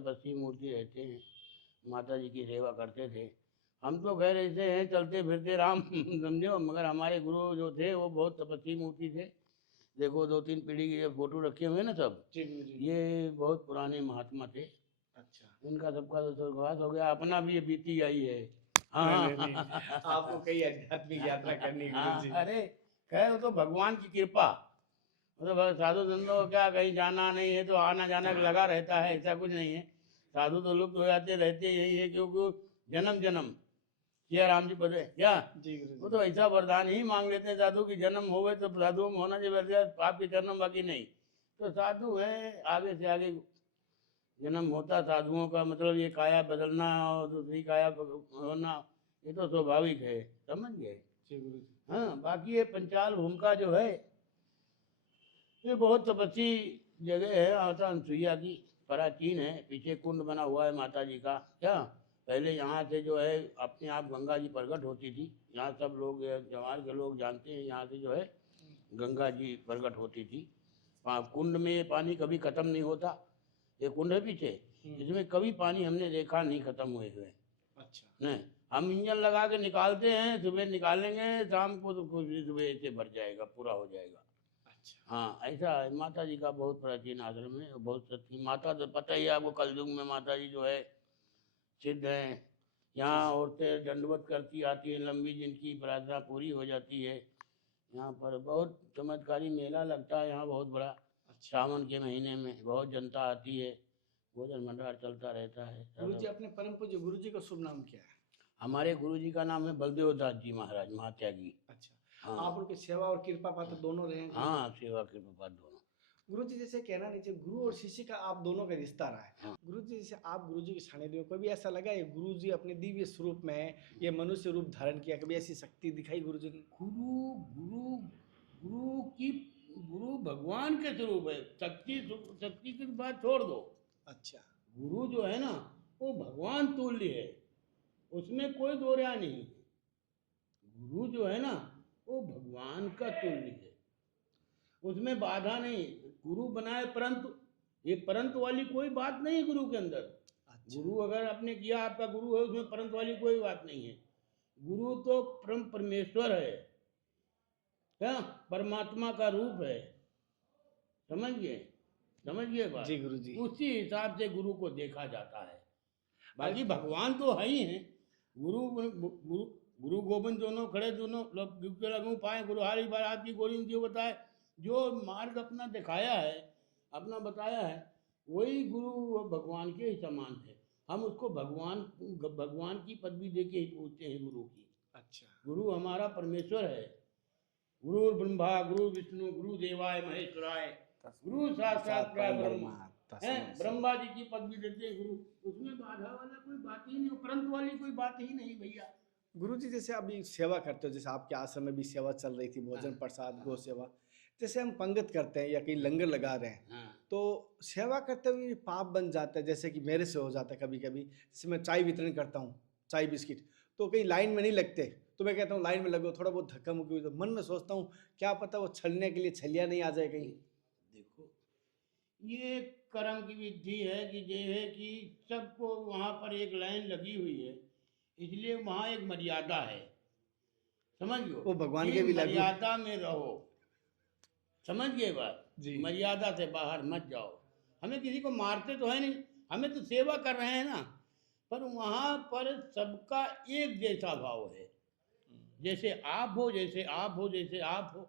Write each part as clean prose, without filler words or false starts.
तपस्वी मूर्ति रहते हैं, माता जी की सेवा करते थे। हम तो खैर ऐसे हैं चलते फिरते राम समझो, मगर हमारे गुरु जो थे वो बहुत तपस्वी मूर्ति थे। देखो 2-3 पीढ़ी के फोटो रखे हुए ना सब, जी गुरुजी। ये बहुत पुराने महात्मा थे। अच्छा। इनका सबका तो स्वर्गवास हो गया, अपना भी ये बीती आई है। नहीं, हाँ नहीं, आपको कई आध्यात्मिक यात्रा करनी है हाँ, गुरुजी। अरे खैर वो तो भगवान की कृपा, मतलब साधु संतों को क्या कहीं जाना नहीं है तो आना जाना लगा रहता है, ऐसा कुछ नहीं है। साधु तो लुप्त हो जाते रहते यही है, क्योंकि जन्म जन्म सिया राम जी पदे क्या, जी वो गुरुजी। तो ऐसा वरदान ही मांग लेते हैं साधु की, जन्म हो गए तो साधु में होना चाहिए, पाप के जन्म बाकी नहीं। तो साधु है, आगे से आगे जन्म होता साधुओं का, मतलब ये काया बदलना और दूसरी काया होना ये तो स्वाभाविक है, समझ गए। जी गुरुजी। हाँ, बाकी ये पंचाल भूमिका जो है ये बहुत तपस्वी जगह है, माता अनसुईया की प्राचीन है, पीछे कुंड बना हुआ है माता जी का। क्या पहले यहाँ से जो है अपने आप गंगा जी प्रकट होती थी, यहाँ सब लोग जवार के लोग जानते हैं, यहाँ से जो है गंगा जी प्रकट होती थी। वहाँ कुंड में पानी कभी खत्म नहीं होता, ये कुंड है पीछे, इसमें कभी पानी हमने देखा नहीं खत्म हुए हुए। अच्छा। नहीं, हम इंजन लगा के निकालते हैं, सुबह निकालेंगे शाम को तो सुबह से भर जाएगा, पूरा हो जाएगा। अच्छा। हाँ ऐसा है, माता जी का बहुत प्राचीन आश्रम है, बहुत सच्ची माता, तो पता ही है आपको कलयुग में माता जी जो है सिद्ध हैं। यहाँ औरतें दंडवत करती आती हैं, लंबी जिनकी प्रार्थना पूरी हो जाती है। यहाँ पर बहुत चमत्कारी मेला लगता है यहाँ बहुत बड़ा, सावन के महीने में बहुत जनता आती है, भोजन भंडार चलता रहता है। गुरुजी अपने परम पूज्य गुरुजी का शुभ नाम क्या है? हमारे गुरुजी का नाम है बलदेव दास जी महाराज महात्यागी। अच्छा। हाँ आप उनकी सेवा और कृपा पात्र दोनों रहे हैं? हाँ, सेवा के बाद दोनों। गुरुजी जैसे कहना नहीं चाहिए, गुरु और शिष्य का आप दोनों का रिश्ता रहा है। हाँ। गुरुजी जैसे आप गुरुजी के सानिध्य में कभी ऐसा लगा ये गुरुजी अपने दिव्य स्वरूप में है, ये मनुष्य रूप धारण किया, कभी ऐसी शक्ति दिखाई गुरुजी ने? गुरु गुरु गुरु की गुरु भगवान के स्वरूप है, शक्ति शक्ति की बात छोड़ दो। अच्छा। गुरु जो है ना वो भगवान तुल्य है, उसमें कोई दो राय नहीं। गुरु जो है ना वो भगवान का तुल्य है, उसमें बाधा नहीं। गुरु बनाए परंतु, ये परंतु वाली कोई बात नहीं है गुरु के अंदर। अच्छा। गुरु अगर आपने किया आपका गुरु है, उसमें परंतु वाली कोई बात नहीं है। गुरु तो परम परमेश्वर है, क्या परमात्मा का रूप है, समझ गए, समझ गए बात। जी गुरुजी। उसी हिसाब से गुरु को देखा जाता है, बाकी भगवान तो है ही है। गुरु गुरु गुरु गोविंद दोनों खड़े, दोनों लगू पाए, गुरु हारी बारात की गोरी जो बताए, जो मार्ग अपना दिखाया है, अपना बताया है, वही गुरु भगवान के ही समान है। हम उसको भगवान भगवान की पदवी दे के ही पूछते हैं गुरु की। अच्छा। गुरु हमारा परमेश्वर है, गुरु ब्रह्मा गुरु विष्णु गुरु देवाय महेश्वराय गुरु साक्षात ब्रह्म है, ब्रह्मा जी की पदवी देते हैं गुरु, उसमें बाधा वाला कोई बात ही नहीं, परंतु वाली कोई बात ही नहीं भैया। गुरुजी जैसे अभी सेवा करते हो, जैसे आपके आश्रम में भी सेवा चल रही थी, भोजन प्रसाद गौ सेवा, जैसे हम पंगत करते हैं या कहीं लंगर लगा रहे हैं, हाँ। तो सेवा करते हुए पाप बन जाता है, जैसे कि मेरे से हो जाता है कभी कभी। जैसे मैं चाय वितरण करता हूँ, चाय बिस्किट, तो कहीं लाइन में नहीं लगते, तो मैं कहता हूँ लाइन में लगो, थोड़ा बहुत धक्का मुक्की, तो मन में सोचता हूँ क्या पता वो छलने के लिए छलिया नहीं आ जाए कहीं। देखो ये कर्म की विधि है कि ये है कि सबको वहाँ पर एक लाइन लगी हुई है, इसलिए वहाँ एक मर्यादा है, समझ लो, वो भगवान कि के भी लागू। मर्यादा में रहो, समझ गए बात। जी। मर्यादा से बाहर मत जाओ। हमें किसी को मारते तो है नहीं, हमें तो सेवा कर रहे हैं ना, पर वहाँ पर सबका एक जैसा भाव है, जैसे आप हो, जैसे आप हो, जैसे आप हो,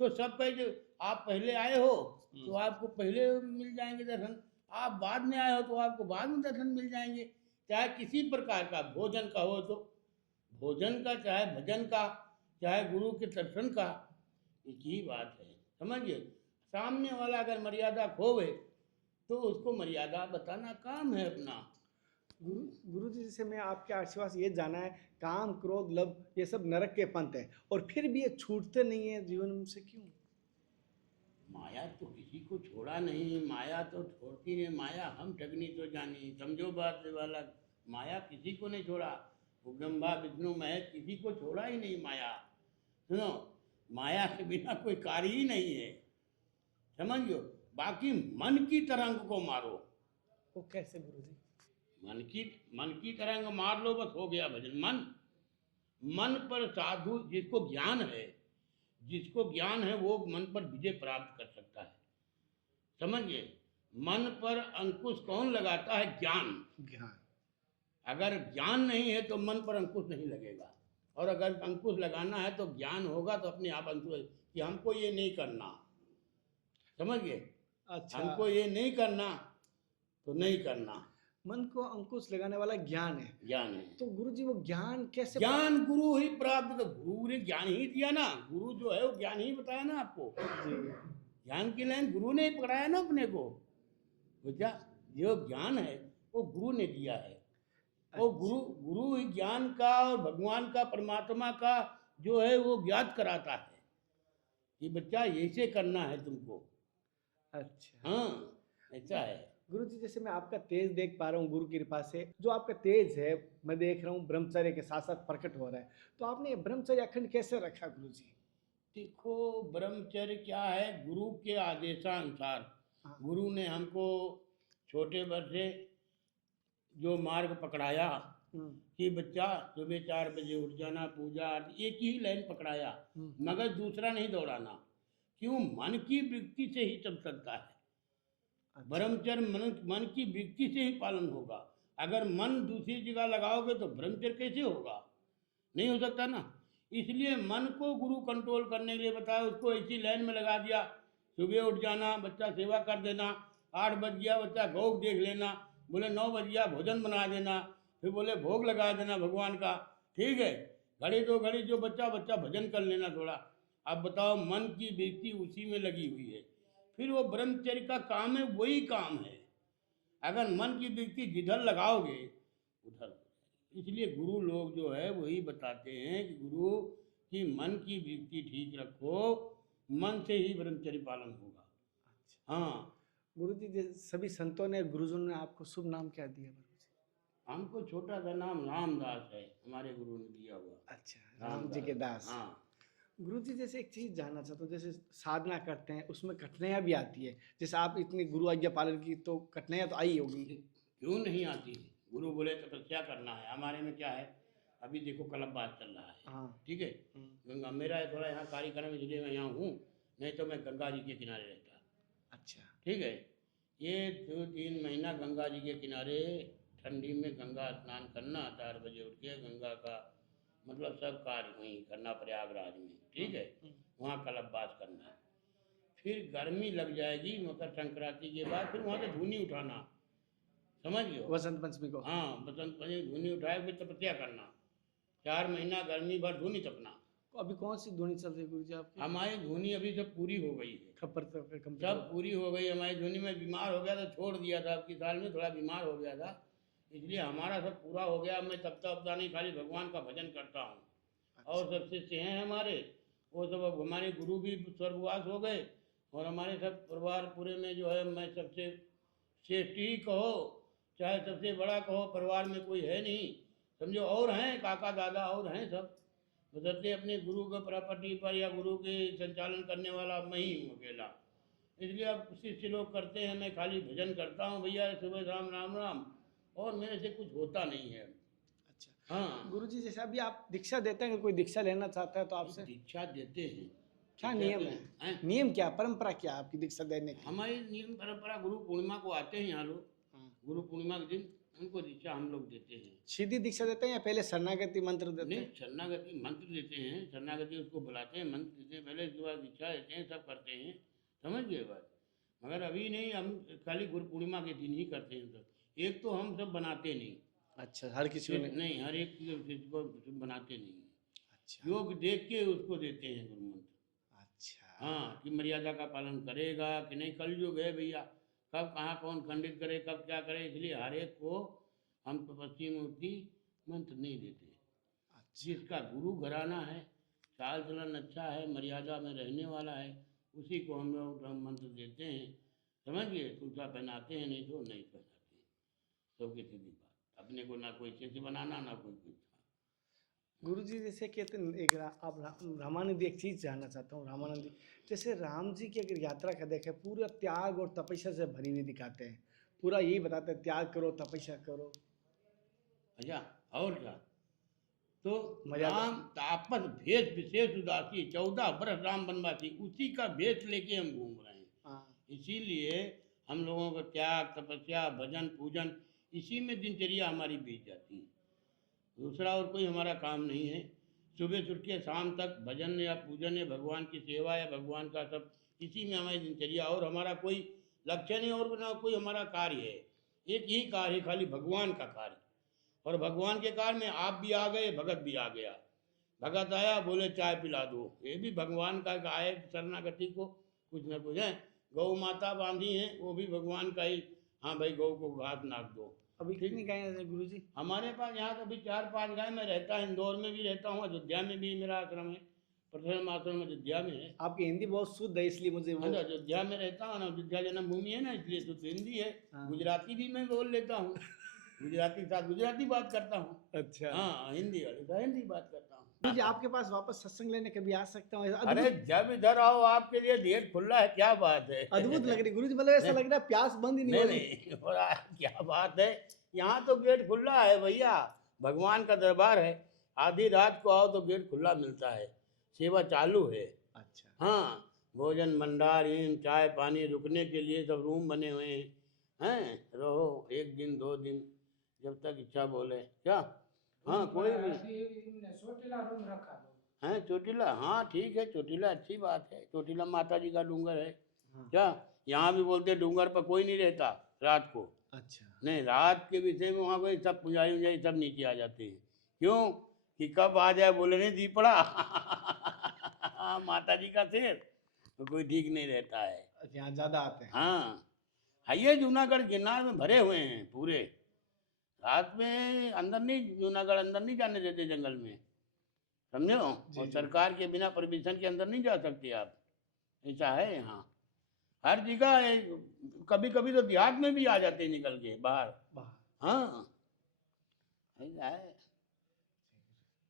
तो सब कहे जो आप पहले आए हो तो आपको पहले मिल जाएंगे दर्शन, आप बाद में आए हो तो आपको बाद में दर्शन मिल जाएंगे। चाहे किसी प्रकार का भोजन का हो तो भोजन का, चाहे भजन का, चाहे गुरु के दर्शन का, एक ही बात है, समझिए। सामने वाला अगर मर्यादा खोवे तो उसको मर्यादा बताना काम है अपना। गुरुजी जैसे मैं आपके आशीर्वाद ये जाना है, काम क्रोध लोभ ये सब नरक के पंथ है, और फिर भी ये छूटते नहीं है जीवन से, क्यों? माया तो किसी को छोड़ा नहीं, माया तो छोड़ती नहीं, माया हम ठगनी तो जानी, समझो बात वाला। माया किसी को नहीं छोड़ा, वो ब्रह्मा विष्णु महेश किसी को छोड़ा ही नहीं माया। सुनो, माया के बिना कोई कार्य ही नहीं है, समझ लो। बाकी मन की तरंग को मारो, वो कैसे गुरुजी? मन की तरंग मार लो, बस हो गया भजन। मन पर साधु जिसको ज्ञान है, जिसको ज्ञान है वो मन पर विजय प्राप्त कर सकता है। समझिए, मन पर अंकुश कौन लगाता है? ज्ञान। ज्ञान। अगर ज्ञान नहीं है तो मन पर अंकुश नहीं लगेगा, और अगर अंकुश लगाना है तो ज्ञान होगा तो अपने आप अंकुश, कि हमको ये नहीं करना। समझिए, अच्छा, हमको ये नहीं करना तो नहीं करना। मन को अंकुश लगाने वाला ज्ञान है। ज्ञान है। तो गुरुजी वो ज्ञान कैसे ज्ञान गुरु ही प्राप्त कर, गुरु ने ज्ञान ही दिया ना। गुरु जो है वो ज्ञान ही बताया ना आपको। जी। ज्ञान की लाइन गुरु ने ही पकड़ाया ना अपने को। बुझा? जो ज्ञान है वो गुरु ने दिया है। वो गुरु ही ज्ञान का और भगवान का, परमात्मा का जो है वो ज्ञात कराता है कि बच्चा ऐसे करना है तुमको। अच्छा। हाँ, ऐसा है। गुरुजी जैसे मैं आपका तेज देख पा रहा हूँ गुरु की कृपा से, जो आपका तेज है मैं देख रहा हूँ ब्रह्मचर्य के साथ साथ प्रकट हो रहा है। तो आपने ये ब्रह्मचर्य अखंड कैसे रखा गुरुजी? देखो, ब्रह्मचर्य क्या है? गुरु के आदेशानुसार हाँ। गुरु ने हमको छोटे बच्चे जो मार्ग पकड़ाया कि बच्चा सुबह 4 बजे उठ जाना, पूजा आरती, एक ही लाइन पकड़ाया, मगर दूसरा नहीं दौड़ाना। क्यों? मन की वृत्ति से ही सब चलता है। ब्रह्मचर्य मन की वृत्ति से ही पालन होगा। अगर मन दूसरी जगह लगाओगे तो ब्रह्मचर्य कैसे होगा? नहीं हो सकता ना। इसलिए मन को गुरु कंट्रोल करने के लिए बताया, उसको ऐसी लाइन में लगा दिया। सुबह उठ जाना, बच्चा सेवा कर देना, 8 बज गया बच्चा गौ देख लेना, बोले 9 बज गया भोजन बना देना, फिर बोले भोग लगा देना भगवान का। ठीक है, घड़ी 2 घड़ी जो बच्चा भजन कर लेना थोड़ा। अब बताओ, मन की वृत्ति उसी में लगी हुई है, फिर वो ब्रह्मचर्य का काम है, वही काम है। अगर मन की वृत्ति जिधर लगाओगे उधर। इसलिए गुरु लोग जो है वही बताते हैं कि गुरु की मन की वृत्ति ठीक रखो, मन से ही ब्रह्मचर्य पालन होगा। हाँ। गुरुजी सभी संतों ने, गुरुजनों ने आपको शुभ नाम क्या दिया गुरुजी? हमको छोटा सा नाम रामदास है, हमारे गुरु ने दिया हुआ। अच्छा, राम जी के दास। हाँ। गुरुजी जैसे एक चीज जानना चाहता हूँ, जैसे साधना करते हैं उसमें कठिनाइयाँ भी आती है, जैसे आप इतनी गुरु आज्ञा पालन की तो कठिनाइयाँ तो आई होगी। क्यों नहीं आती? गुरु बोले तपस्या करना है। हमारे में क्या है, अभी देखो कलमबाज चल रहा है। हाँ। ठीक है, गंगा मेरा है थोड़ा यहाँ कार्यक्रम, इसलिए मैं यहाँ हूँ, नहीं तो मैं गंगा जी के किनारे रहता। अच्छा। ठीक है, ये 2-3 महीना गंगा जी के किनारे ठंडी में गंगा स्नान करना, 4 बजे उठ के गंगा का मतलब सब कार्य वहीं करना प्रयागराज में। ठीक है, वहाँ कलमबाज करना। फिर गर्मी लग जाएगी मकर संक्रांति के बाद, फिर वहाँ से धूनी उठाना। समझ गए? वसंत पंचमी को। हाँ, बसंत पंचमी धूनी उठाए, फिर तपस्या करना। 4 महीना गर्मी भर धूनी तपना। तो अभी कौन सी धुनी चल रही है गुरुजी आपकी? हमारी धूनी अभी सब पूरी हो गई है। खप्पर सब पूरी हो गई हमारी धुनी। में बीमार हो गया था, छोड़ दिया था, आपकी साल में थोड़ा बीमार हो गया था, इसलिए हमारा सब पूरा हो गया। मैं तपता उपता नहीं, खाली भगवान का भजन करता हूँ। और सब शिष्य हैं हमारे, वो सब अब हमारे गुरु भी स्वर्गवास हो गए, और हमारे सब परिवार पूरे में जो है, मैं सबसे श्रेष्ठ ही कहो चाहे सबसे बड़ा कहो, परिवार में कोई है नहीं, समझो। और हैं काका दादा और हैं सब, बदलते अपने गुरु के प्रॉपर्टी पर या गुरु के संचालन करने वाला मैं ही हूँ अकेला। इसलिए अब शिष्य लोग करते हैं, मैं खाली भजन करता हूँ भैया, सुबह शाम राम राम, और मेरे से कुछ होता नहीं है। अच्छा। हाँ। गुरुजी जैसे अभी आप दीक्षा देते हैं, अगर कोई दीक्षा लेना चाहता है तो आपसे दीक्षा देते हैं। क्या दीक्षा नियम तो है? नियम क्या, परंपरा क्या आपकी दीक्षा देने की? हमारी नियम परंपरा, गुरु पूर्णिमा को आते हैं यहाँ लोग, गुरु पूर्णिमा के दिन उनको दीक्षा हम लोग देते हैं। सीधी दीक्षा देते हैं या पहले शरणागति मंत्र देते हैं? नहीं, शरणागति मंत्र देते हैं। शरणागति उसको बुलाते हैं, मंत्र देते हैं पहले, उसके बाद दीक्षा देते हैं, सब करते हैं। समझ गए बात? मगर अभी नहीं, हम खाली गुरु पूर्णिमा के दिन ही करते हैं सब। एक तो हम सब बनाते नहीं। अच्छा, हर किसी को नहीं, हर एक चीज को बनाते नहीं। अच्छा। योग देख के उसको देते हैं गुरु मंत्र। अच्छा। हाँ, कि मर्यादा का पालन करेगा कि नहीं। कलयुग है भैया, कब कहाँ कौन खंडित करे, कब क्या करे, इसलिए हर एक को हम तपस्वी मूर्ति मंत्र नहीं देते। जिसका गुरु घराना है, चाल चलन अच्छा है, मर्यादा में रहने वाला है, उसी को हम लोग मंत्र देते हैं। समझिए, तुलसा पहनाते हैं, नहीं तो नहीं पहनाते हैं। सबकी सीधी बात, अपने को ना कोई चीज बनाना ना कोई कुछ। गुरुजी जैसे कहते हैं एक आप रामानंद एक चीज जानना चाहता हूँ। रामानंद जी जैसे राम जी की अगर यात्रा का देखें, पूरा त्याग और तपस्या से भरी हुई दिखाते हैं, पूरा यही बताते हैं, त्याग करो, तपस्या करो। अच्छा, और क्या? तो मर्यादा। राम तापस भेष विशेष उदासी, 14 वर्ष राम वनवासी, उसी का भेष लेके हम घूम रहे हैं। हाँ, इसीलिए हम लोगों का त्याग, तपस्या, भजन, पूजन, इसी में दिनचर्या हमारी बीत जाती है। दूसरा और कोई हमारा काम नहीं है। सुबह से उठ के शाम तक भजन या पूजन या भगवान की सेवा या भगवान का सब, इसी में हमारी दिनचर्या, और हमारा कोई लक्ष्य नहीं और ना कोई हमारा कार्य है। एक ही कार्य है, खाली भगवान का कार्य। और भगवान के कार्य में आप भी आ गए, भगत भी आ गया। भगत आया, बोले चाय पिला दो, ये भी भगवान का आए शरणागति को कुछ न कुछ है। गौ माता बांधी है, वो भी भगवान का ही। हाँ भाई, गौ को घास नाप दो। अभी कितनी गायें हैं गुरु जी? हमारे पास यहाँ तो अभी 4-5 गाय। मैं रहता इंदौर में भी रहता हूँ, अयोध्या में भी मेरा आश्रम है। प्रथम आश्रम अयोध्या में है। आपकी हिंदी बहुत शुद्ध है, इसलिए मुझे हाँ, वो। तो अयोध्या में रहता हूँ ना, अयोध्या जन्मभूमि है ना, इसलिए शुद्ध हिंदी है। हाँ। गुजराती भी मैं बोल लेता हूँ, गुजराती के साथ गुजराती बात करता हूँ। अच्छा। हाँ, हिंदी वाले साथ हिंदी बात करता हूँ। गुरु जी, आपके पास वापस सत्संग लेने कभी आ सकता हूँ? ऐसा अरे अद्भुत जब इधर आओ, आपके लिए गेट खुला है, क्या बात है। अद्भुत लग रही गुरु जी, मतलब ऐसा लग रहा है प्यास बंद ही नहीं नहीं हो रही। नहीं हो रहा है, क्या बात है। यहाँ तो गेट खुला है भैया, भगवान का दरबार है। आधी रात को आओ तो गेट खुला मिलता है, सेवा चालू है। अच्छा। हाँ, भोजन भंडार, इन चाय पानी, रुकने के लिए सब रूम बने हुए हैं। हैं, रहो 1 दिन 2 दिन, जब तक इच्छा बोले। क्या? हाँ, कोई भी ચોટીલા રૂમ રખા દો। है चोटीला। हाँ ठीक है, चोटीला अच्छी बात है। चोटीला माता जी का डूंगर है। हाँ। क्या? यहाँ भी बोलते हैं डूंगर पर कोई नहीं रहता रात को। अच्छा। नहीं, रात के विषय में वहाँ कोई सब पुजारी उजारी सब नीचे आ जाते हैं। क्यों? कि कब आ जाए बोले नहीं दी पड़ा। माता जी का शेर, तो कोई ठीक नहीं रहता है। अच्छा, यहाँ ज्यादा आते हैं। हाँ, है ये जूनागढ़ गिरनार में भरे हुए हैं पूरे। रात में अंदर नहीं, जूनागढ़ अंदर नहीं जाने देते जंगल में, समझो। जी, और जी। सरकार के बिना परमिशन के अंदर नहीं जा सकते आप, ऐसा है यहाँ। हर जगह कभी कभी तो देहात में भी आ जाते हैं निकल के बाहर। वाह। हाँ, ऐसा है।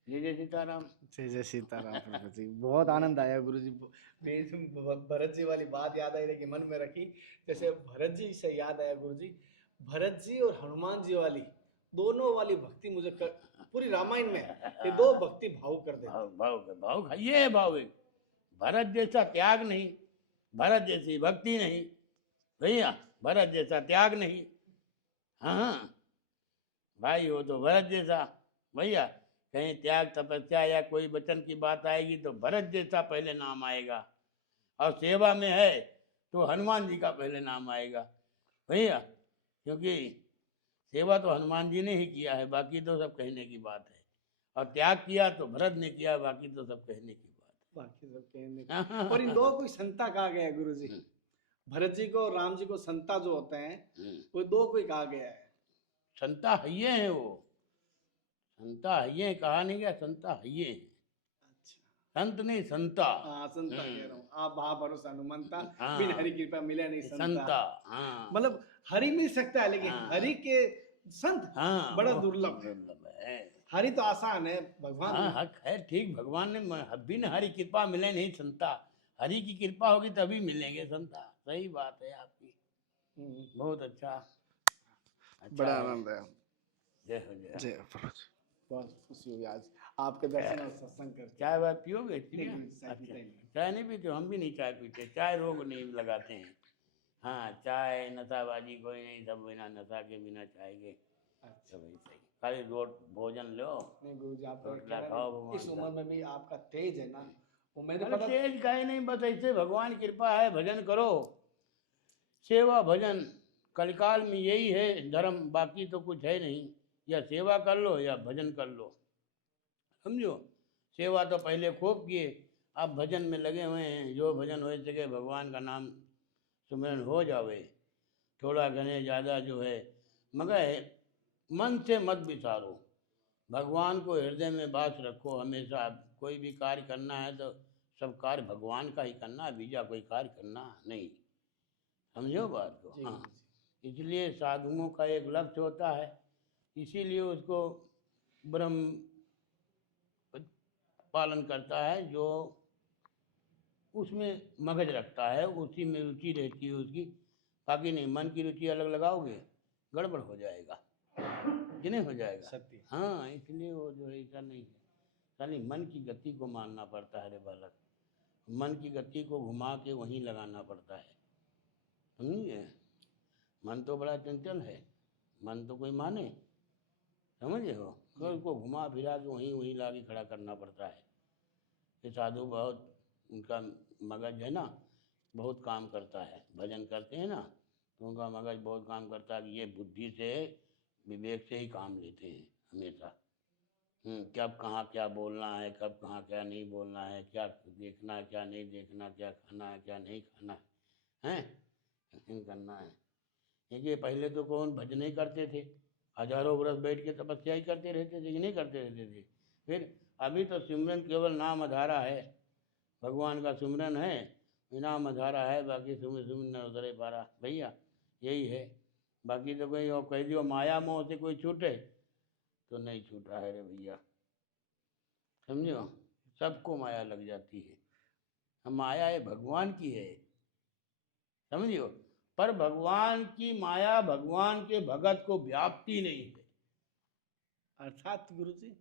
जय जय सीताराम। जय जय सीताराम प्रभु जी, बहुत आनंद आया गुरु जी। भरत जी वाली बात याद आई, लेकिन मन में रखी। जैसे भरत जी से याद आया गुरु जी, भरत जी और हनुमान जी वाली दोनों वाली भक्ति मुझे पूरी रामायण में ये दो भक्ति भाव कर देती। भाव भाव भाव ये है भाव एक। भरत जैसा त्याग नहीं, भरत जैसी भक्ति नहीं भैया, भरत जैसा त्याग नहीं। हाँ भाई, वो तो भरत जैसा भैया। कहीं त्याग तपस्या या कोई वचन की बात आएगी तो भरत जैसा पहले नाम आएगा, और सेवा में है तो हनुमान जी का पहले नाम आएगा भैया। क्योंकि सेवा तो हनुमान जी ने ही किया है, बाकी तो सब कहने की बात है। और त्याग किया तो भरत ने किया, बाकी तो सब कहने की बात बाकी सब कहने है। और इन दो को संता कहा गया है गुरु जी। भरत जी को और राम जी को संता जो होते हैं, वो दो को ही कहा गया है। संता हइये हैं वो, संता हइये, कहा नहीं गया, संता हइये हैं। अच्छा। संत नहीं संता। हाँ, संता कह रहा हूँ। आप वहाँ भरोसा हनुमंता, हाँ। बिन हरि कृपा मिले नहीं संता। संता। हाँ, मतलब हरि मिल सकता है, लेकिन हाँ। हरि के संत हाँ, बड़ा वो दुर्लभ है। दुर्लभ है। हरि तो आसान है, भगवान। हाँ, हक है, ठीक। भगवान ने बिन हरि कृपा मिले नहीं संता, हरि की कृपा होगी तभी मिलेंगे संता। सही बात है आपकी, बहुत अच्छा। बड़ा आनंद है। जय हो जय। जय प्रभु जी, बहुत खुशी हुई आज आपके दर्शन और सत्संग करके। चाय वाय पियोगे? नहीं, चाय अच्छा, पीते ही नहीं। चाय नहीं पीते? हम भी नहीं चाय पीते, चाय रोग नहीं लगाते हैं। हाँ, चाय नशाबाजी कोई नहीं, सब बिना नशा के, बिना चाय के। अच्छा भाई सही, खाली रोट भोजन लो। नहीं गुरु जी, आप तो रोटला कह रहे खाओ हैं, भगवान इस का। उम्र में भी आपका तेज है ना, वो मैंने अरे पता। तेज का ही नहीं, बस ऐसे भगवान कृपा है। भजन करो, सेवा भजन, कलिकाल में यही है धर्म, बाकी तो कुछ है नहीं। या सेवा कर लो या भजन कर लो, समझो। सेवा तो पहले खूब किए, अब भजन में लगे हुए हैं। जो भजन हो सके भगवान का नाम सुमिरन हो जावे, थोड़ा घने ज़्यादा जो है, मगर मन से मत विसारो। भगवान को हृदय में बास रखो हमेशा। कोई भी कार्य करना है तो सब कार्य भगवान का ही करना है, बीजा कोई कार्य करना नहीं, समझो बात को। हाँ, इसलिए साधुओं का एक लक्ष्य होता है, इसीलिए उसको ब्रह्म पालन करता है। जो उसमें मगज रखता है, उसी में रुचि रहती है उसकी, बाकी नहीं, मन की रुचि अलग लगाओगे गड़बड़ हो जाएगा कि नहीं हो जाएगा। सत्य। हाँ, इसलिए वो जो है ऐसा नहीं है, खाली मन की गति को मानना पड़ता है रे बालक, मन की गति को घुमा के वहीं लगाना पड़ता है, समझिए। मन तो बड़ा चंचल है, मन तो कोई माने, समझे हो, तो उसको घुमा फिरा के वहीं वहीं ला के खड़ा करना पड़ता है। ये साधु बहुत, उनका मगज है ना बहुत काम करता है, भजन करते हैं ना तो उनका मगज बहुत काम करता है कि ये बुद्धि से विवेक से ही काम लेते हैं हमेशा। कब कहाँ क्या बोलना है, कब कहाँ क्या नहीं बोलना है, क्या देखना है क्या नहीं देखना, क्या खाना है क्या नहीं खाना है, हैं करना है। देखिए पहले तो कौन भजन ही करते थे, हजारों वर्ष बैठ के तपस्या ही करते रहते थे कि नहीं करते रहते थे। फिर अभी तो सिमरन केवल नाम अधारा है, भगवान का सिमरन है, नाम अधारा है, बाकी सुमिर सुमिर न उतरे पारा, भैया यही है। बाकी तो कोई और कह दियो माया मोह से कोई छूटे तो नहीं छूटा है रे भैया, समझो, सबको माया लग जाती है। माया ये भगवान की है, समझियो, पर भगवान की माया भगवान के भगत को व्याप्ति नहीं है। अर्थात गुरु जी,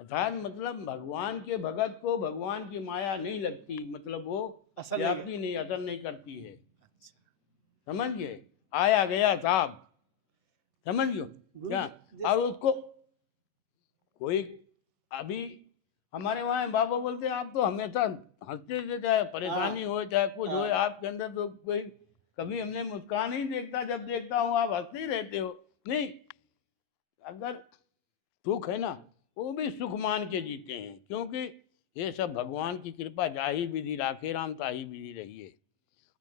अर्थात मतलब भगवान के भगत को भगवान की माया नहीं लगती, मतलब वो असर नहीं व्याप्ति नहीं, असर नहीं करती है, अच्छा समझिए, आया गया साहब, समझियो क्या। और उसको कोई अभी हमारे वहाँ बाबा बोलते हैं आप तो हमेशा हंसते थे, चाहे परेशानी हो चाहे कुछ हो, आपके अंदर तो कोई कभी हमने मुस्कान ही देखता, जब देखता हूँ आप हंसते ही रहते हो। नहीं, अगर सुख है ना वो भी सुख मान के जीते हैं, क्योंकि ये सब भगवान की कृपा, जाही विधि राखे राम ताही विधि रही है।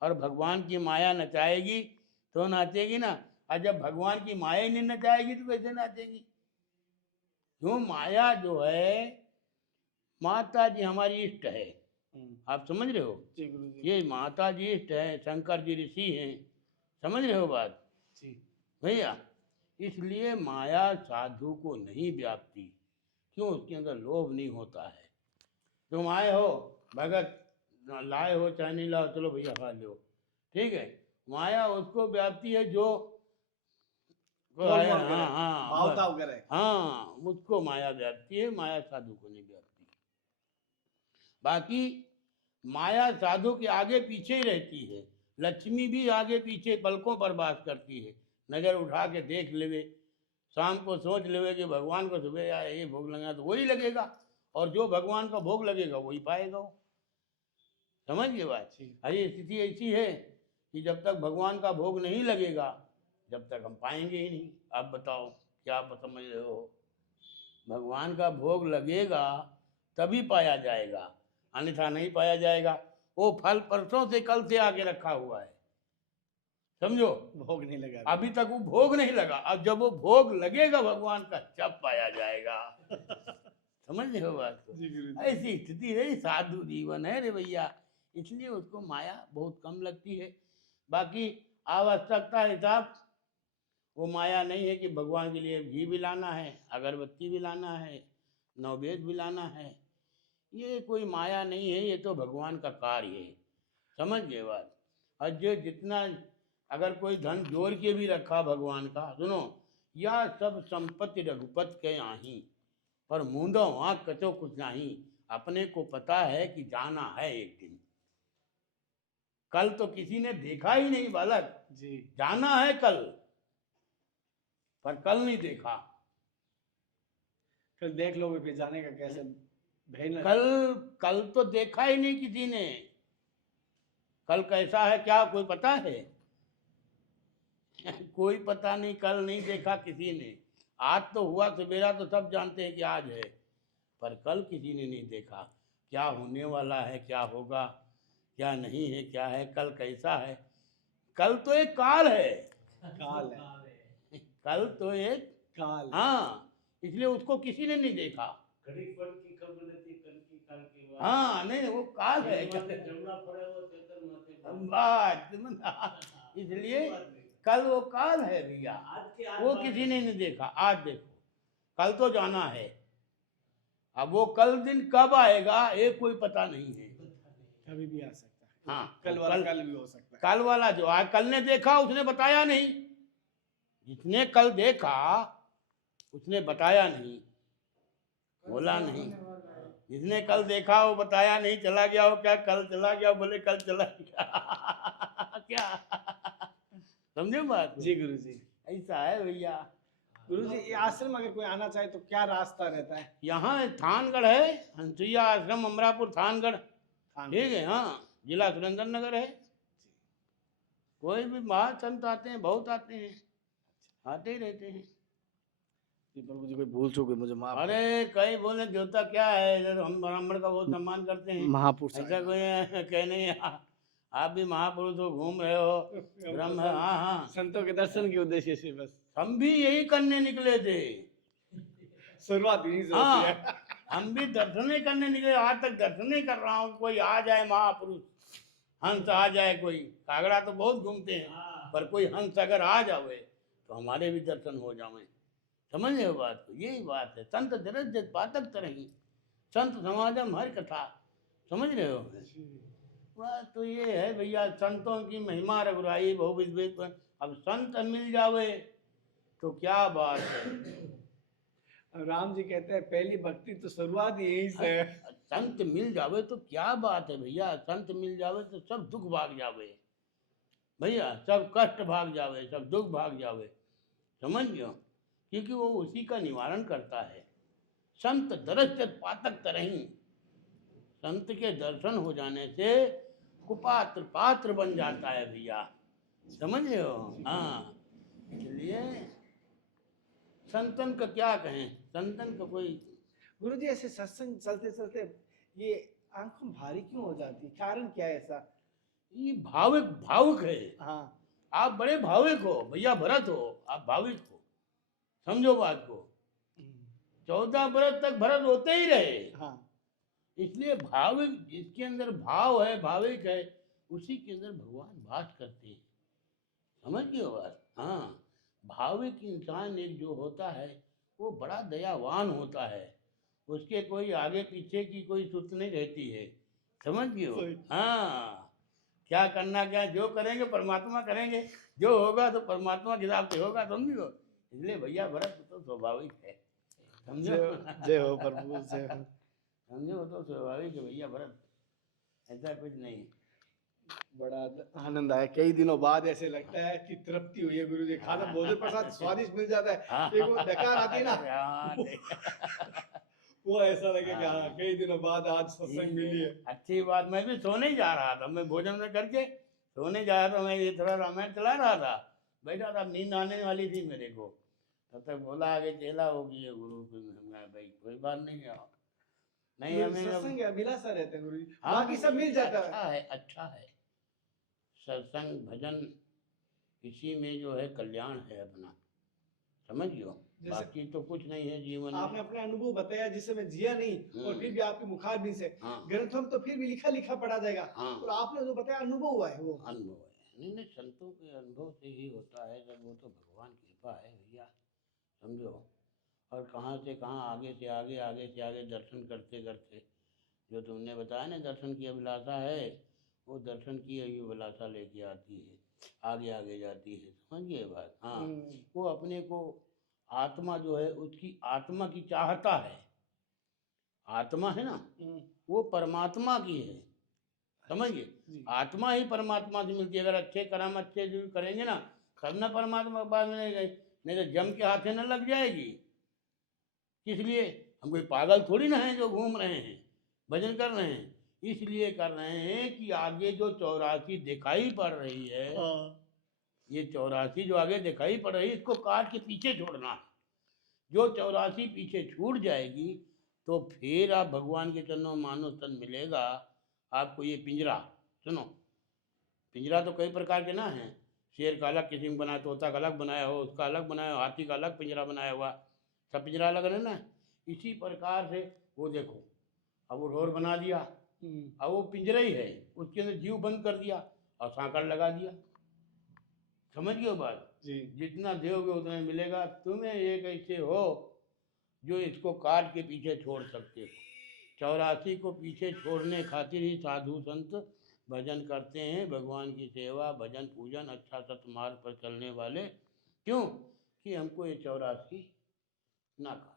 और भगवान की माया नचाएगी तो नाचेगी ना, और जब भगवान की माया ही नहीं नचाएगी तो कैसे नाचेगी। क्यों, माया जो है माता जी हमारी इष्ट है, आप समझ रहे हो, जी गुरु जी, ये माता जी इष्ट है, शंकर जी ऋषि हैं, समझ रहे हो बात जी भैया। इसलिए माया साधु को नहीं व्याप्ति, क्यों, उसके अंदर लोभ नहीं होता है। तुम आए हो भगत, लाए हो चाहे नहीं लाओ, चलो भैया खा लो, ठीक है, माया उसको व्याप्ति है जो तोल मोल हाँ करे, हाँ भाव बस, ताव करे। हाँ मुझको माया व्याप्ति है, माया साधु को नहीं व्याप्ति। बाकी माया साधु के आगे पीछे ही रहती है, लक्ष्मी भी आगे पीछे पलकों पर वास करती है, नजर उठा के देख लेवे, शाम को सोच लेवे कि भगवान को सुबह या ये भोग लगा तो वही लगेगा, और जो भगवान का भोग लगेगा वही पाएगा वो, समझ गए बात। अरे स्थिति ऐसी है कि जब तक भगवान का भोग नहीं लगेगा जब तक हम पाएंगे ही नहीं। आप बताओ क्या आप समझ रहे हो, भगवान का भोग लगेगा तभी पाया जाएगा, अन्यथा नहीं पाया जाएगा। वो फल परसों से कल से आके रखा हुआ है, समझो, भोग नहीं लगा अभी तक वो भोग नहीं लगा, अब जब वो भोग लगेगा भगवान का जब पाया जाएगा समझ रहे हो बात को। जी गुरु जी, ऐसी स्थिति है, साधु जीवन है रे भैया, इसलिए उसको माया बहुत कम लगती है। बाकी आवश्यकता हिसाब वो माया नहीं है कि भगवान के लिए घी भी लाना है, अगरबत्ती भी लाना है, नौवेद भी लाना है, ये कोई माया नहीं है, ये तो भगवान का कार्य है, समझ गए बात। और जो जितना अगर कोई धन जोड़ के भी रखा भगवान का, सुनो, या सब संपत्ति रघुपत के आही, पर मूंदो आँख कचो कुछ नहीं, अपने को पता है कि जाना है एक दिन, कल तो किसी ने देखा ही नहीं बालक, जी जाना है कल, पर कल नहीं देखा, कल देख लोगे फिर जाने का कैसे भेजना। कल तो देखा ही नहीं किसी ने, कल कैसा है क्या कोई पता है कोई पता नहीं, कल नहीं देखा किसी ने। आज तो हुआ सवेरा तो सब जानते हैं कि आज है, पर कल किसी ने नहीं देखा, क्या होने वाला है, क्या होगा, क्या नहीं है, क्या है, कल कैसा है। कल तो एक काल है, काल है, कल तो एक काल, हाँ, इसलिए उसको किसी ने नहीं देखा। घड़ी पल की खबर रहती, कल की काल की बात। हाँ नहीं, वो काल है, जमुना पड़े वो चेतन माथे बात, इसलिए कल वो काल है भैया, वो किसी ने नहीं देखा। आज देखो, कल तो जाना है, अब वो कल दिन कब आएगा ये कोई पता नहीं है, कभी भी आ सकता हाँ कल वाला कल भी हो सकता है। कल वाला जो आज कल ने देखा उसने बताया नहीं, जिसने कल देखा उसने बताया नहीं, बोला नहीं। होने वाला है। जिसने कल देखा वो बताया नहीं, चला गया वो क्या कल चला गया, बोले कल चला गया क्या समझे बात को? जी गुरुजी। ऐसा है भैया। गुरुजी ये आश्रम अगर कोई आना चाहे तो क्या रास्ता रहता है? यहाँ थानगढ़ है, हंसुइया आश्रम अमरापुर थानगढ़, थान- ठीक है। हाँ, जिला सुरेंद्र नगर है। कोई भी महा संत आते हैं, बहुत आते हैं, आते ही रहते हैं। जी प्रभु जी, कोई भूल चूक हुई मुझे माफ करें। अरे कई बोले देवता क्या है, इधर हम ब्राह्मण का बहुत सम्मान करते हैं, महापुरुष ऐसा कोई कह नहीं। आप भी महापुरुष हो, घूम रहे हो, ब्रह्म है। हाँ हाँ, संतों के दर्शन के उद्देश्य से बस हम भी यही करने निकले थे। शुरुआत यहीं से होती हाँ, है। हम भी दर्शन ही करने निकले, आज तक दर्शन ही कर रहा हूँ। कोई आ जाए महापुरुष, हंस आ जाए, कोई कागड़ा तो बहुत घूमते हैं, पर कोई हंस अगर आ जावे तो हमारे भी दर्शन हो जावे। समझ रहे हो बात को? यही बात है। संत जरस जत पातक तरही, संत समाजम हर कथा। समझ रहे हो? बात तो ये है भैया, संतों की महिमा रघुराई बहु विद्वेष पर। अब संत मिल जावे तो क्या बात है। राम जी कहते हैं पहली भक्ति तो शुरुआत यहीं से है। संत मिल जावे तो क्या बात है भैया, संत मिल जावे तो सब दुख भाग जावे भैया, सब कष्ट भाग जावे, सब दुख भाग जावे। समझ गयो? क्योंकि वो उसी का निवारण करता है। संत दरस जत पातक तरही, संत के दर्शन हो जाने से कुपात्र पात्र बन जाता है भैया। समझ रहे हो? हाँ, इसलिए संतन का क्या कहें, संतन का कोई। गुरु जी ऐसे सत्संग चलते चलते ये आंखों भारी क्यों हो जाती है? कारण क्या है ऐसा? ये भावुक भावुक है। हाँ आप बड़े भावुक हो भैया, भरत हो, आप भावुक हो, समझो बात को। 14 बरस तक भरत होते ही रहे। हाँ इसलिए भाविक, जिसके अंदर भाव है, भाविक है, उसी के अंदर भगवान वास करते हैं। समझ गए हो बात? हाँ, भाविक इंसान एक जो होता है वो बड़ा दयावान होता है, उसके कोई आगे पीछे की कोई सुर्त नहीं रहती है। समझ गए हो? सही। हाँ, क्या करना, क्या जो करेंगे परमात्मा करेंगे, जो होगा तो परमात्मा के हिसाब से होगा। समझो, इसलिए भैया भरत तो स्वाभाविक है। समझो? जय हो प्रभु, जय हो। समझो, तो स्वाभाविक है भैया भरत, ऐसा कुछ नहीं। बड़ा आनंद आया, कई दिनों बाद ऐसे लगता है कि तृप्ति हुई है गुरु जी। खाना भोजन प्रसाद स्वादिष्ट मिल जाता है, एक वो डकार आती है ना, वो ऐसा लगे कि हाँ कई दिनों बाद आज सत्संग मिली है। अच्छी बात। मैं भी सोने ही जा रहा था, मैं भोजन में करके सोने जा रहा था, मैं ये थोड़ा रामायण चला रहा था, बैठा था, नींद आने वाली थी मेरे को, तब तक बोला आगे चेला होगी है गुरु की। भाई कोई बात नहीं है, नहीं हमें सत्संग अभिलाषा रहते हैं गुरु जी, हाँ, बाकी सब मिल जाता है। अच्छा है, अच्छा है। सत्संग भजन इसी में जो है कल्याण है अपना। समझियो, बाकी तो कुछ नहीं है जीवन में। आपने अपना अनुभव बताया जिसे मैं जिया नहीं, और फिर भी आपके मुखारबिन से हाँ, ग्रंथों में तो फिर भी लिखा लिखा पढ़ा जाएगा, हाँ, और आपने जो बताया अनुभव हुआ है वो अनुभव है। नहीं नहीं, संतों के अनुभव से ही होता है सब, वो तो भगवान की कृपा है भैया। समझो, और कहाँ से कहाँ, आगे से आगे, आगे से आगे दर्शन करते करते, जो तुमने बताया ना दर्शन की अभिलाषा है, वो दर्शन की अभिलाषा लेके आती है, आगे आगे जाती है। समझिए बात? हाँ, वो अपने को आत्मा जो है, उसकी आत्मा की चाहता है, आत्मा है ना, वो परमात्मा की है। समझिए, आत्मा ही परमात्मा से मिलती है। अगर अच्छे कर्म अच्छे जो करेंगे ना, तब ना परमात्मा के पास मिलेगा, नहीं तो जम के हाथे न लग जाएगी। किस लिए? हम कोई पागल थोड़ी ना है जो घूम रहे हैं, भजन कर रहे हैं, इसलिए कर रहे हैं कि आगे जो 84 दिखाई पड़ रही है, ये 84 जो आगे दिखाई पड़ रही है, इसको काट के पीछे छोड़ना है। जो 84 पीछे छूट जाएगी तो फिर आप भगवान के चरणों में मानो तन मिलेगा आपको। ये पिंजरा सुनो, पिंजरा तो कई प्रकार के ना है, शेर का अलग किस्म बनाया, तोता का अलग बनाया हो, उसका अलग बनाया हो, हाथी का अलग पिंजरा बनाया हुआ, सब पिंजरा अलग है ना। इसी प्रकार से वो देखो, अब वो डोर बना दिया, अब वो पिंजरा ही है, उसके अंदर जीव बंद कर दिया और सांकड़ लगा दिया। समझ गए बात? जी। जितना दोगे उतना मिलेगा। तुम्हें एक ऐसे हो जो इसको काट के पीछे छोड़ सकते हो। 84 को पीछे छोड़ने खातिर ही साधु संत भजन करते हैं, भगवान की सेवा भजन पूजन अच्छा सतमार्ग पर चलने वाले, क्यों कि हमको ये 84 ना काटना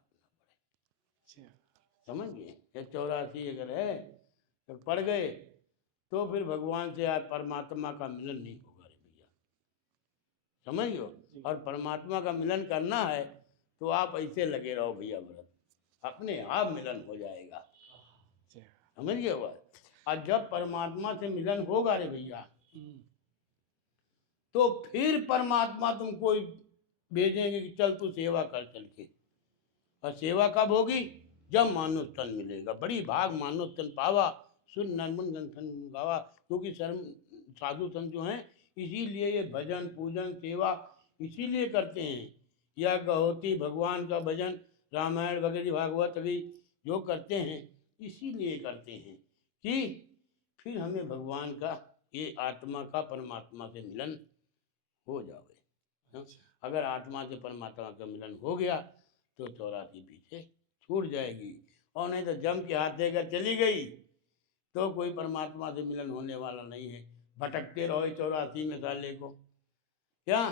पड़े। समझ गए? ये 84 अगर है तो पड़ गए तो फिर भगवान से आज परमात्मा का मिलन नहीं होगा रे भैया, समझ लो। और परमात्मा का मिलन करना है तो आप ऐसे लगे रहो भैया व्रत, अपने आप मिलन हो जाएगा, समझ गए बात। और जब परमात्मा से मिलन होगा रे भैया तो फिर परमात्मा तुमको भेजेंगे कि चल तू सेवा कर चल के। और सेवा कब होगी? जब मानुष तन मिलेगा। बड़ी भाग मानुष तन पावा सुन नरमन गंथन गावा। क्योंकि साधु संत जो हैं इसीलिए ये भजन पूजन सेवा इसीलिए करते हैं। यह गहोती भगवान का भजन रामायण वगैरह भागवत भी जो करते हैं इसीलिए करते हैं कि फिर हमें भगवान का ये आत्मा का परमात्मा से मिलन हो जावे। अगर आत्मा से परमात्मा का मिलन हो गया तो 84 पीछे छूट जाएगी, और नहीं तो जम के हाथ देकर चली गई तो कोई परमात्मा से मिलन होने वाला नहीं है। भटकते रहो 84 में साले को, क्या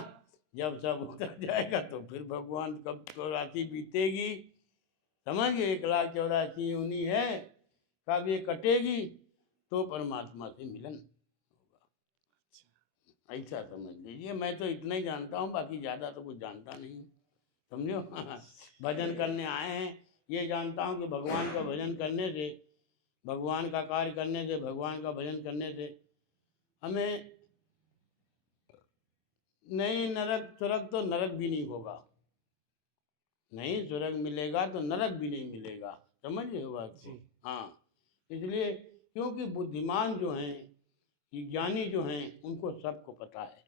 जब सब उतर जाएगा तो फिर भगवान कब 84 बीतेगी, समझ गए? 1,84,000 उन्हीं है कब ये कटेगी तो परमात्मा से मिलन होगा। ऐसा समझ लीजिए। मैं तो इतना ही जानता हूँ, बाकी ज़्यादा तो कुछ जानता नहीं हूँ, समझो। भजन करने आए हैं, ये जानता हूँ कि भगवान का भजन करने से, भगवान का कार्य करने से, भगवान का भजन करने से हमें नहीं नरक स्वर्ग तो नरक भी नहीं होगा, नहीं स्वर्ग मिलेगा तो नरक भी नहीं मिलेगा, समझ रहे हो बात को? हाँ, इसलिए क्योंकि बुद्धिमान जो हैं, ये ज्ञानी जो हैं, उनको सबको पता है।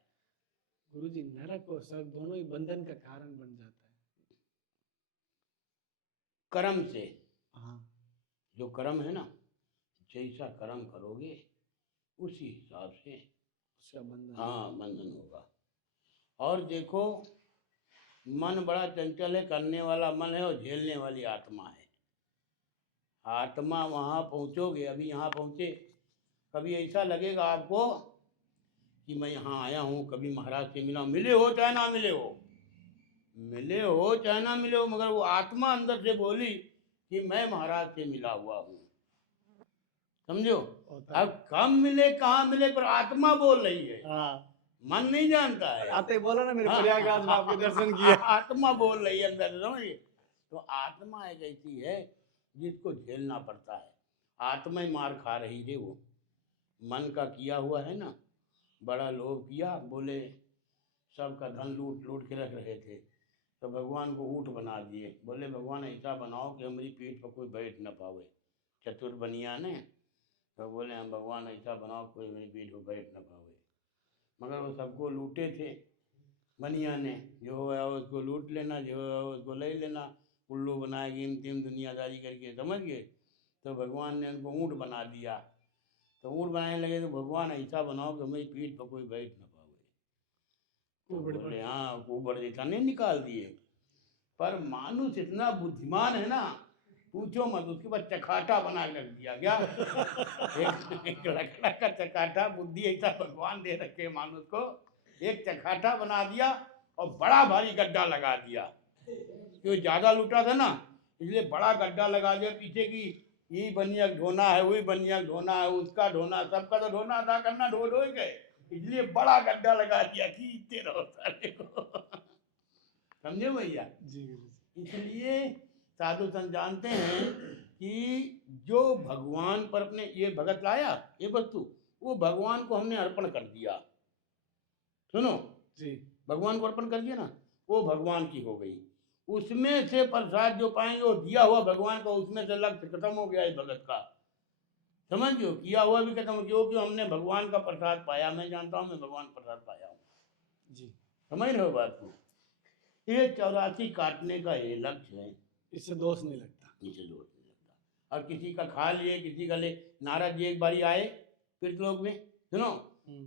गुरुजी नरक और स्वर्ग दोनों ही बंधन का कारण बन जाता है कर्म से। हाँ, जो कर्म है ना, जैसा कर्म करोगे उसी हिसाब से उसका बंधन। हाँ बंधन होगा। और देखो मन बड़ा चंचल है, करने वाला मन है और झेलने वाली आत्मा है। आत्मा वहाँ पहुँचोगे, अभी यहाँ पहुँचे, कभी ऐसा लगेगा आपको कि मैं यहाँ आया हूँ, कभी महाराज से मिला, मिले हो चाहे ना मिले हो, मिले हो चाहे ना मिले हो, मगर वो आत्मा अंदर से बोली कि मैं महाराज से मिला हुआ हूँ, समझो। अब कम मिले कहाँ मिले पर आत्मा बोल रही है, मन नहीं जानता है। आते बोला ना मेरे प्रयागराज में आपके दर्शन किए। आत्मा बोल रही है अंदर से, समझिए। तो आत्मा एक ऐसी है जिसको झेलना पड़ता है। आत्मा ही मार खा रही है। वो मन का किया हुआ है ना, बड़ा लोभ किया, बोले सबका धन लूट लूट के रख रहे थे, तो भगवान को ऊँट बना दिए। बोले भगवान ऐसा बनाओ कि हमारी पीठ पर कोई बैठ न पावे। चतुर बनिया ने तो बोले हम भगवान ऐसा बनाओ कोई मेरी पीठ पर बैठ न पावे। मगर वो सबको लूटे थे बनिया ने, जो है उसको लूट लेना, जो है उसको ले लेना, उल्लू बनाएगी इंतिम दुनियादारी करके, समझ गए। तो भगवान ने उनको ऊँट बना दिया। तो ऊँट बनाने लगे तो भगवान ऐसा बनाओ कि मेरी पीठ पर कोई बैठ न पावे। तो बोले हाँ, ऊबड़ जैसा नहीं निकाल दिए। पर मानुष इतना बुद्धिमान है ना, पूछो मत, उसके बाद चखाटा बना के रख दिया। क्या? एक लकड़ा का चखाटा, बुद्धि ऐसा भगवान दे रखे मानुष को, एक चखाटा बना दिया और बड़ा भारी गड्ढा लगा दिया। क्यों? ज्यादा लूटा था ना, इसलिए बड़ा गड्ढा लगा दिया पीछे की, ये बनिया ढोना है, वही बनिया ढोना है, उसका ढोना, सबका तो ढोना अदा करना, ढो ढो गए, इसलिए बड़ा गड्ढा लगा दिया कि इतने रहो सारे को। समझे भैया जी। इसलिए साधु संत जानते हैं कि जो भगवान पर अपने ये भगत लाया ये वस्तु, वो भगवान को हमने अर्पण कर दिया। सुनो जी, भगवान को अर्पण कर दिया ना, वो भगवान की हो गई। उसमें से प्रसाद जो पाएंगे वो दिया हुआ भगवान को, उसमें से लक्ष्य खत्म हो गया इस भगत का, समझो। किया हुआ भी खत्म हो गया, क्योंकि हमने भगवान का प्रसाद पाया। मैं जानता हूँ मैं भगवान प्रसाद पाया हूँ जी, समझ रहे हो बात को। ये 84 काटने का ये लक्ष्य है, इससे दोष नहीं लगता, इससे दोष नहीं लगता। और किसी का खा लिए, किसी का ले। नारद जी एक बारी आए पृथ्वीलोक में, सुनो।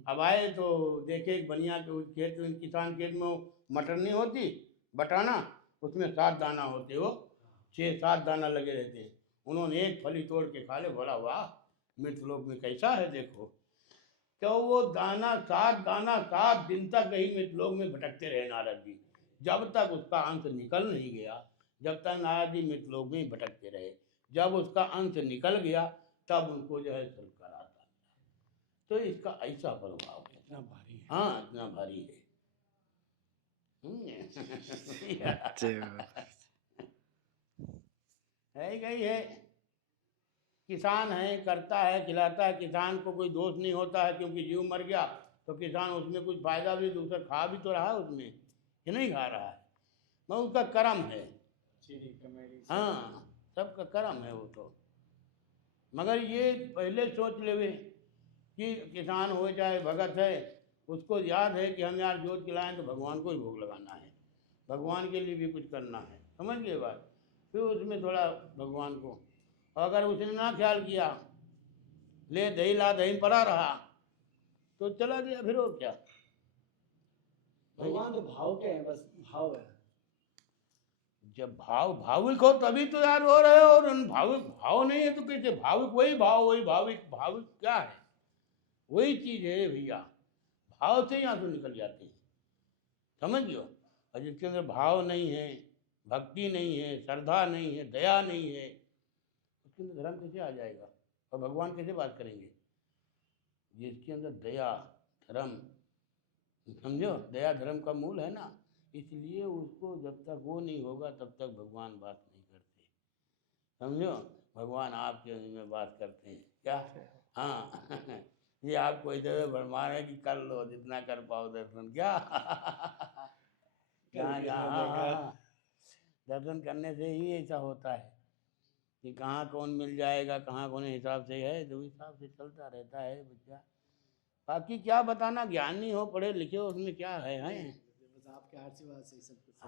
अब आए तो देखे एक बनिया के खेत में, किसान खेत में मटर नहीं होती बटाना, उसमें 7 दाना होते हो, 6-7 दाना लगे रहते हैं। उन्होंने एक फली तोड़ के खा ले, बोला वाह मृतलोक में कैसा है देखो। तो वो दाना 7 दिन तक यही मृतलोक में भटकते रहे नारद जी, जब तक उसका अंश निकल नहीं गया। जब तक नारद जी मृतलोक में ही भटकते रहे, जब उसका अंश निकल गया तब उनको जो है स्वर्ग का रास्ता मिला। तो इसका ऐसा प्रभाव है। इतना भारी है। हाँ, इतना भारी है। है गई है। किसान है, करता है, खिलाता है, किसान को कोई दोष नहीं होता है, क्योंकि जीव मर गया तो किसान उसमें कुछ फायदा भी दूसरा खा भी तो रहा है उसमें, कि नहीं खा रहा है, मैं उसका कर्म है। चीनी कमेरी हाँ, सबका कर्म है वो तो। मगर ये पहले सोच लेवे कि किसान हो चाहे भगत है, उसको याद है कि हम यार जोत खिलाएं तो भगवान को ही भोग लगाना है, भगवान के लिए भी कुछ करना है, समझ गए बात। फिर उसमें थोड़ा भगवान को, अगर उसने ना ख्याल किया, ले दही ला दही पड़ा रहा तो चला गया, फिर और क्या। भगवान तो भाव के हैं, बस भाव है। जब भाविक हो तभी तो यार हो रहे हो, और भाव नहीं है तो कैसे भाविक? वही भाविक क्या है? वही चीज है भैया, भाव से ही आंसू निकल जाते हैं, समझ लो। और जिसके अंदर भाव नहीं है, भक्ति नहीं है, श्रद्धा नहीं है, दया नहीं है, उसके अंदर धर्म कैसे आ जाएगा और भगवान कैसे बात करेंगे? जिसके अंदर दया धर्म, समझो, दया धर्म का मूल है ना, इसलिए उसको जब तक वो नहीं होगा तब तक भगवान बात नहीं करते, समझो। भगवान आपके में बात करते हैं क्या? हाँ ये आपको इधर भरमा रहे कि कर लो जितना कर पाओ दर्शन, क्या हाँ, दर्शन करने से ही ऐसा होता है कि कहाँ कौन मिल जाएगा, कहाँ कौन हिसाब से है, जो हिसाब से चलता रहता है बच्चा। बाकी क्या बताना, ज्ञानी हो, पढ़े लिखे हो, उसमें क्या है, हैं? बस आपके आशीर्वाद से सब कुछ